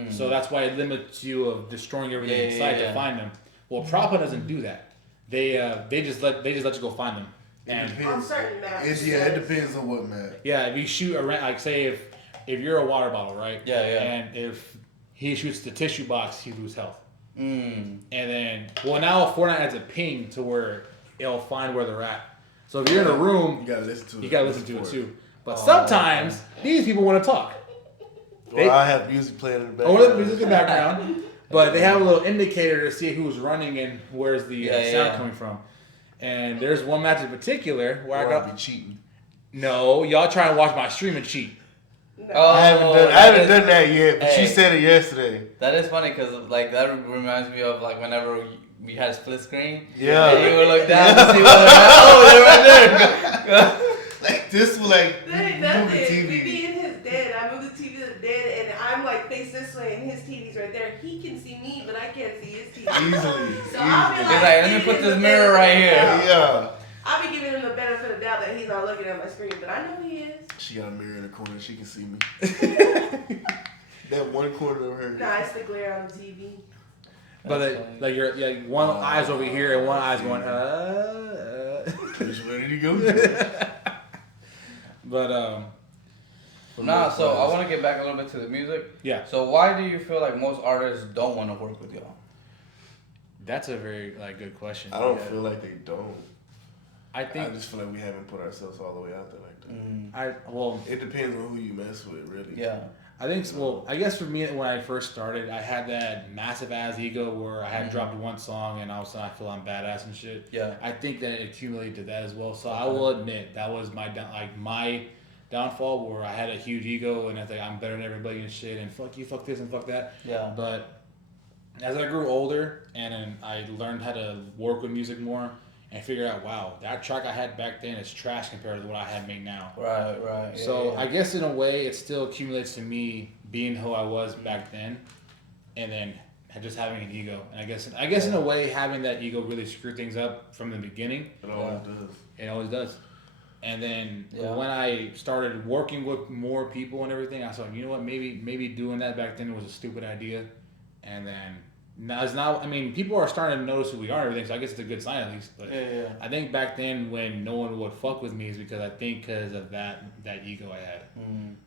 So that's why it limits you of destroying everything inside to find them. Well, Prop Hunt doesn't do that. They just let you go find them. And on certain maps. It depends on what map. Yeah, if you shoot around, like say if you're a water bottle, right? Yeah. And if he shoots the tissue box, you lose health. And then, now Fortnite adds a ping to where it'll find where they're at. So if you're in a room, you gotta listen to it. You gotta listen to it too. But sometimes these people want to talk. I have music playing in the background. Oh, music in the background. But they have a little indicator to see who's running and where's the sound coming from. And there's one match in particular where I be cheating. No, y'all try and watch my stream and cheat. No. Oh, I haven't done that yet, but she said it yesterday. That is funny because like that reminds me of like whenever we had a split screen. Yeah. And you would look down to see whether they're right there. Like this was like That ain't nothing. Me and his dad, I moved the TV to the dad, and I'm like face this way, and his TV's right there. He can see me, but I can't see his TV. Easily. So I'll be like, let me put this mirror right here. Yeah. I'll be giving him the benefit of the doubt that he's not looking at my screen, but I know he is. She got a mirror in the corner, she can see me. That one corner of her. Nah, it's the glare on the TV. But like your one eye's over here and one eye's going Which way did he go? But so I want to get back a little bit to the music. Yeah. So why do you feel like most artists don't want to work with y'all? That's a very good question. I don't feel like they don't. I just feel like we haven't put ourselves all the way out there like that. It depends on who you mess with, really. Yeah. I think I guess for me when I first started, I had that massive ass ego where I had dropped one song and all of a sudden I feel I'm badass and shit. Yeah. I think that it accumulated to that as well. So I will admit that was my downfall where I had a huge ego and I think I'm better than everybody and shit and fuck you, fuck this and fuck that. Yeah. But as I grew older and then I learned how to work with music more and figured out, wow, that track I had back then is trash compared to what I had made now. Right. So I guess in a way it still accumulates to me being who I was back then and then just having an ego. And I guess in a way having that ego really screwed things up from the beginning. It always does. It always does. And then when I started working with more people and everything, I thought, you know what, maybe doing that back then was a stupid idea. And then now, I mean, people are starting to notice who we are and everything, so I guess it's a good sign at least. But I think back then when no one would fuck with me is because of that ego I had.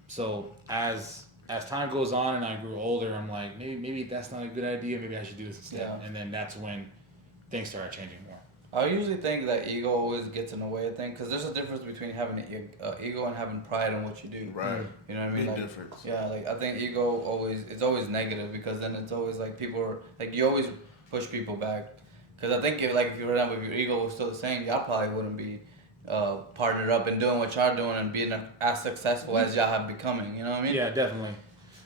So as time goes on and I grew older, I'm like, maybe that's not a good idea. Maybe I should do this instead. Yeah. And then that's when things started changing more. I usually think that ego always gets in the way of things because there's a difference between having an ego and having pride in what you do. Right. You know what I mean? Big like, difference. Yeah, like I think ego it's always negative because then it's always like people are like you always push people back because I think if you were done with your ego was still the same, y'all probably wouldn't be partnered up and doing what y'all doing and being as successful as y'all have becoming. You know what I mean? Yeah, definitely.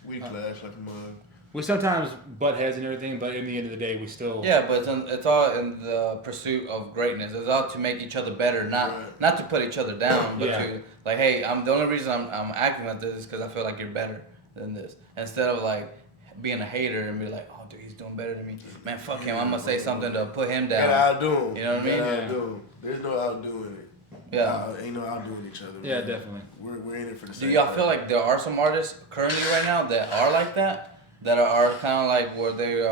We clash like a mug. We sometimes butt heads and everything, but in the end of the day, we still... Yeah, but it's all in the pursuit of greatness. It's all to make each other better, not to put each other down, but to, like, hey, the only reason I'm acting like this is because I feel like you're better than this. Instead of, like, being a hater and be like, oh, dude, he's doing better than me. Man, fuck him. I'm going to say something to put him down. And outdo him. You know what I mean? Outdo him. There's no outdoing it. Yeah. Ain't no outdoing each other. Yeah, definitely. We're in it for the same Do y'all feel like there are some artists currently right now that are like that? That are kind of like where they,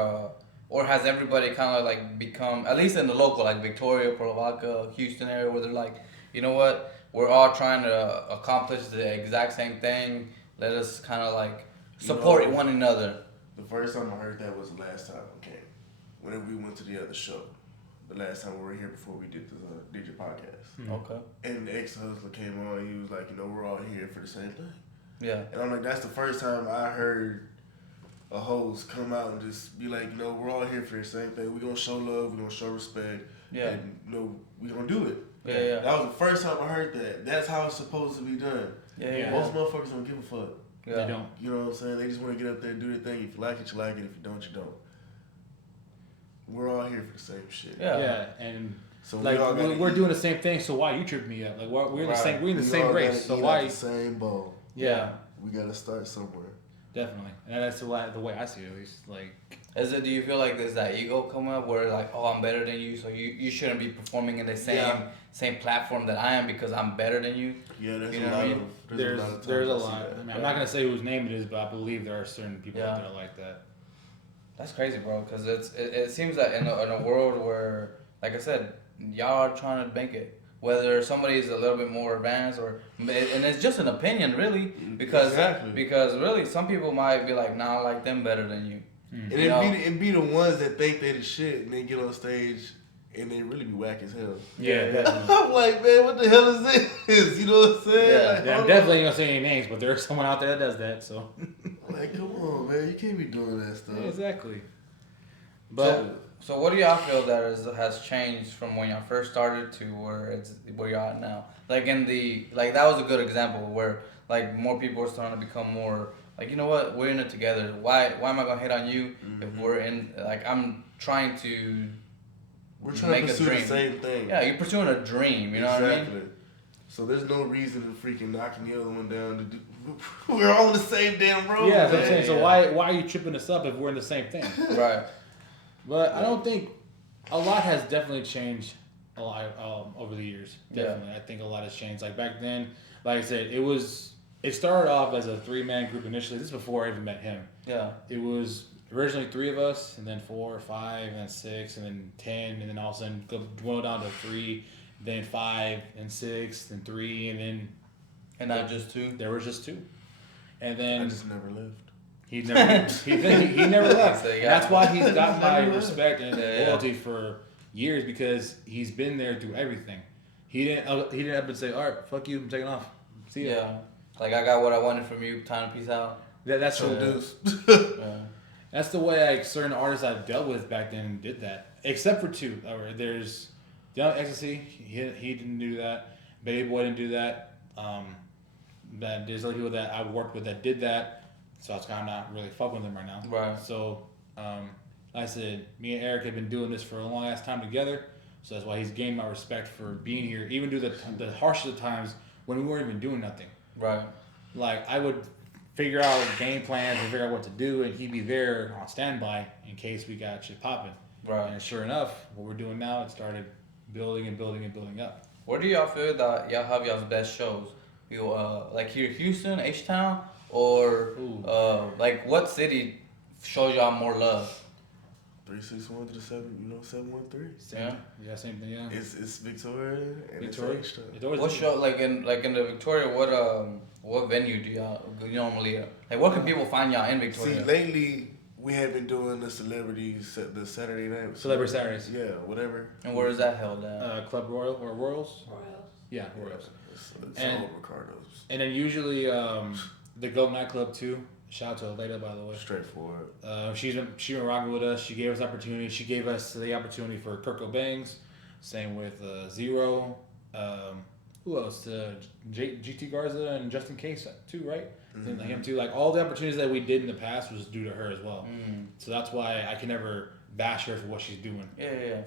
or has everybody kind of like become, at least in the local, like Victoria, Cuernavaca, Houston area, where they're like, you know what, we're all trying to accomplish the exact same thing. Let us kind of like support one another. The first time I heard that was the last time I came. Whenever we went to the other show. The last time we were here before we did the DJ podcast. Okay. And the ex-hustler came on, he was like, we're all here for the same thing. Yeah. And I'm like, that's the first time I heard a host come out and just be like, we're all here for the same thing. We're gonna show love. We're gonna show respect. Yeah. And we're gonna do it. Yeah. That was the first time I heard that. That's how it's supposed to be done. Yeah. Most motherfuckers don't give a fuck. Yeah. They don't. You know what I'm saying? They just want to get up there and do their thing. If you like it, you like it. If you don't, you don't. We're all here for the same shit. Yeah. And so we're doing the same thing. So why you tripping me up? Like we're in the same. We're in the same race. So why? The same bowl. Yeah. We gotta start somewhere. Definitely, and that's the way I see it. At least, like, do you feel like there's that ego coming up where like, oh, I'm better than you, so you shouldn't be performing in the same platform that I am because I'm better than you? Yeah, there's there's a lot. I mean, I'm not gonna say whose name it is, but I believe there are certain people out there like that. That's crazy, bro. Because it seems that in a world where, like I said, y'all are trying to make it. Whether somebody's a little bit more advanced and it's just an opinion, really, because really some people might be like, nah, I like them better than you. And it'd be the ones that think they the shit and they get on stage and they really be whack as hell. Yeah, definitely. I'm like, man, what the hell is this? You know what I'm saying? Yeah, I'm definitely ain't gonna say any names, but there's someone out there that does that. So, like, come on, man, you can't be doing that stuff. Yeah, exactly. But. So what do y'all feel that has changed from when y'all first started to where y'all at now? Like that was a good example where like more people are starting to become more like, you know what, we're in it together. Why am I gonna hate on you if we're in like I'm trying to we're trying make to pursue a dream. The same thing. Yeah, you're pursuing a dream. You know what I mean? So there's no reason to freaking knocking the other one down to do. We're all on the same damn road. Yeah, that's what I'm saying. So why are you tripping us up if we're in the same thing? Right. But I don't think a lot has definitely changed a lot over the years. Definitely, I think a lot has changed. Like back then, like I said, it started off as a 3-man group initially. This is before I even met him. Yeah. It was originally 3 of us, and then 4, 5, and then 6, and then 10, and then all of a sudden go down to 3, then 5, and 6, and 3, and then. And not just 2. There was just 2, and then. I just never lived. He never left. That's why he's got my respect and loyalty for years because he's been there through everything. He didn't have to say, all right, fuck you, I'm taking off. See ya. Yeah. Like I got what I wanted from you. Time to peace out. That's That's the way like certain artists I've dealt with back then did that. Except for 2. There's Young Ecstasy. He didn't do that. Baby Boy didn't do that. There's other people that I worked with that did that. So I was kind of not really fucking with them right now. Right. So, like I said, me and Eric have been doing this for a long ass time together. So that's why he's gained my respect for being here, even through the harshest of times when we weren't even doing nothing. Right. Like I would figure out game plans and figure out what to do, and he'd be there on standby in case we got shit popping. Right. And sure enough, what we're doing now, it started building and building and building up. Where do y'all feel that y'all have y'all's best shows? Like here, Houston, H-Town. Or like what city shows y'all more love? 361 to the 713. Yeah, same thing. Yeah, it's Victoria and Victoria. What show like in the Victoria? What venue do y'all normally? Like what can people find y'all in Victoria? See, lately we have been doing the celebrities the Saturday night. Celebrity Saturdays. Yeah, whatever. And where is that held at? Club Royal or Royals. Yeah, Royals. It's all Ricardo's. And then usually the Goat nightclub too. Shout out to Aleda, by the way. Straightforward. She's been rocking with us. She gave us opportunity. She gave us the opportunity for Kurt Cobain's. Same with Zero. Who else? GT Garza and Justin Case too, right? Mm-hmm. Him too. Like all the opportunities that we did in the past was due to her as well. Mm. So that's why I can never bash her for what she's doing. Yeah.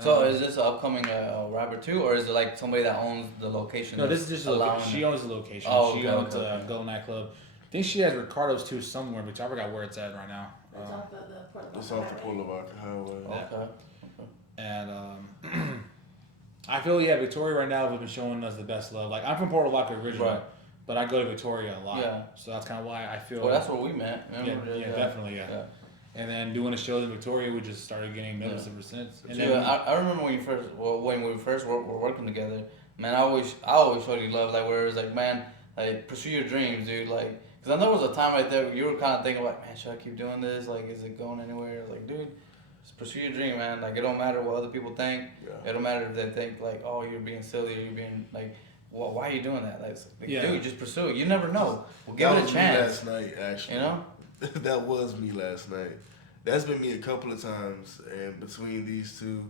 So is this an upcoming rapper too, or is it like somebody that owns the location? No, this is just a location. She owns the location. Oh, she owns Go nightclub. I think she has Ricardo's too somewhere, but I forgot where it's at right now. It's off the Boulevard Highway. Okay. And I feel Victoria right now has been showing us the best love. Like I'm from Port Lake originally, right. But I go to Victoria a lot. Yeah. So that's kind of why I feel. Well, that's where we met. Yeah, definitely. Yeah. And then doing the shows in Victoria, we just started getting noticed ever since. And then I remember when we first were working together, man. I always showed you love, like where it was like, man, like pursue your dreams, dude. Like, cause I know there was a time right there where you were kind of thinking like, man, should I keep doing this? Like, is it going anywhere? Like, dude, just pursue your dream, man. Like, it don't matter what other people think. Yeah. It don't matter if they think like, oh, you're being silly, or you're being like. Well, why are you doing that? Like, dude, just pursue it. You never know. We'll give it a chance. Last night, actually. You know. that was me last night. That's been me a couple of times, and between these two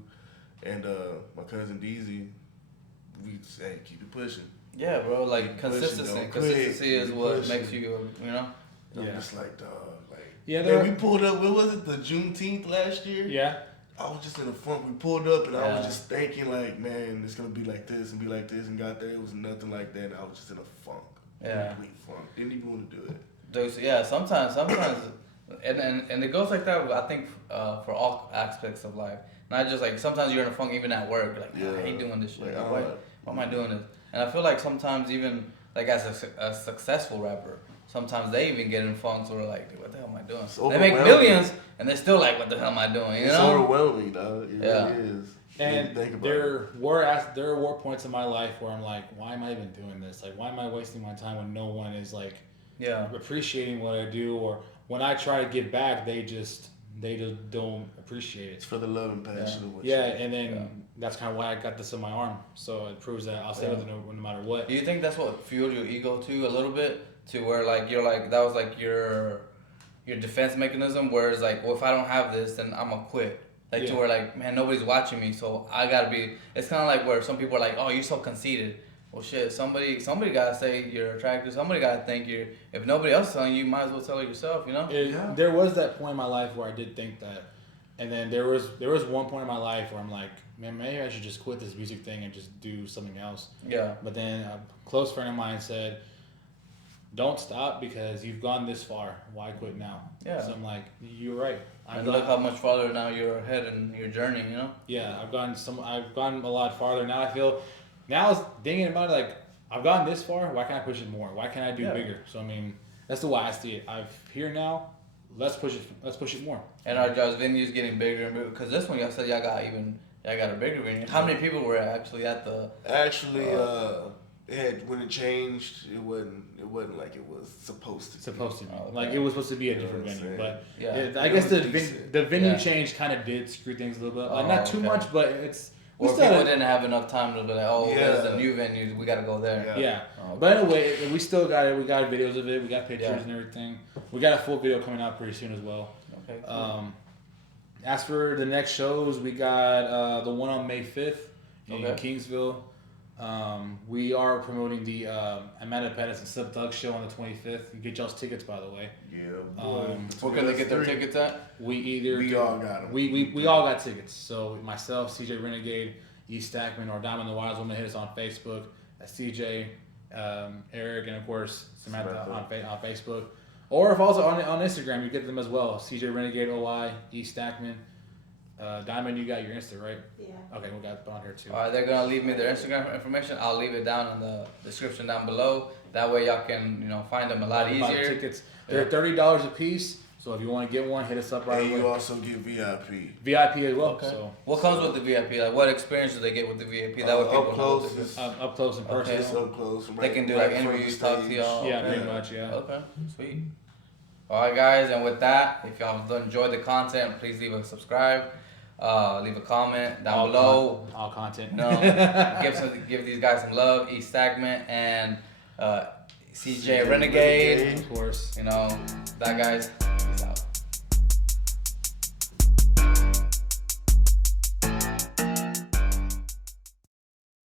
and my cousin DZ, we say keep it pushing. Yeah, bro. Like consistency is what makes you, I'm just like, dog. Like, yeah, man, we pulled up. What was it? The Juneteenth last year. Yeah. I was just in the front. We pulled up, and I was just thinking, like, man, it's gonna be like this and be like this. And got there, it was nothing like that. And I was just in a funk. Yeah. Complete funk. Didn't even want to do it. Dude, so yeah. Sometimes, and it goes like that. I think for all aspects of life, not just like sometimes you're in a funk even at work. Like, I hate doing this shit. Like, why am I doing this? And I feel like sometimes even like as a successful rapper, sometimes they even get in funks where like, dude, what the hell am I doing? They make millions and they're still like, what the hell am I doing? You it's know? overwhelming, dog. It really is. And there were points in my life where I'm like, why am I even doing this? Like, why am I wasting my time when no one is like appreciating what I do? Or when I try to give back, they just don't appreciate it. It's for the love and passion of what and then that's kind of why I got this in my arm. So it proves that I'll stay with it no matter what. Do you think that's what fueled your ego too a little bit? To where like you're like that was like your defense mechanism, whereas like, well, if I don't have this, then I'm gonna quit. Like to where like, man, nobody's watching me, so I gotta be. It's kind of like where some people are like, oh, you're so conceited. Well, shit, somebody gotta say you're attractive. Somebody gotta think you're. If nobody else is telling you, you might as well tell it yourself. You know. There was that point in my life where I did think that, and then there was one point in my life where I'm like, man, maybe I should just quit this music thing and just do something else. Yeah. But then a close friend of mine said, don't stop because you've gone this far. Why quit now? Yeah. So I'm like, you're right. And look how much farther now you're ahead in your journey, you know? Yeah, I've gone a lot farther. Now I feel, now I was thinking about it, like, I've gone this far, why can't I push it more? Why can't I do bigger? So I mean, that's the way I see it. I'm here now, let's push it more. And our jobs venues getting bigger and bigger. Because this one, y'all said y'all got a bigger venue. How many people were actually at the... when it changed, it wasn't like it was supposed to be. Like it was supposed to be a different venue, but I guess the venue change kind of did screw things a little bit. Like not too much, but it's. Or people didn't have enough time to be like, there's a new venue, we gotta go there. Yeah. But anyway, we still got it. We got videos of it. We got pictures and everything. We got a full video coming out pretty soon as well. Okay. Cool. As for the next shows, we got the one on May 5th in Kingsville. We are promoting the Amanda Pettis and Sub Thug show on the 25th. You get y'all's tickets, by the way. Yeah. Where can they get their tickets at? We all got them. We all got tickets. So myself, CJ Renegade, E-Staccman, or Diamond the Wise Woman, hit us on Facebook. That's CJ, Eric, and of course Samantha on Facebook. Or if also on Instagram, you get them as well. CJ Renegade OI, E-Staccman. Diamond, you got your Insta, right? Yeah. Okay, we got it on here too. All right, they're gonna leave me their Instagram information. I'll leave it down in the description down below. That way, y'all can find them a lot easier. Tickets. They're $30 a piece. So if you want to get one, hit us up right away. And you also get VIP. VIP as well. Okay. So what comes with the VIP? Like what experience do they get with the VIP? That way people up close and personal. Okay. Up close. They can do like interviews, talk to y'all. Yeah, pretty much. Yeah. Okay, sweet. All right, guys, and with that, if y'all enjoyed the content, please leave a subscribe. Leave a comment down below. All content. Give these guys some love. E-Staccman and CJ Renegade. Of course. That guys.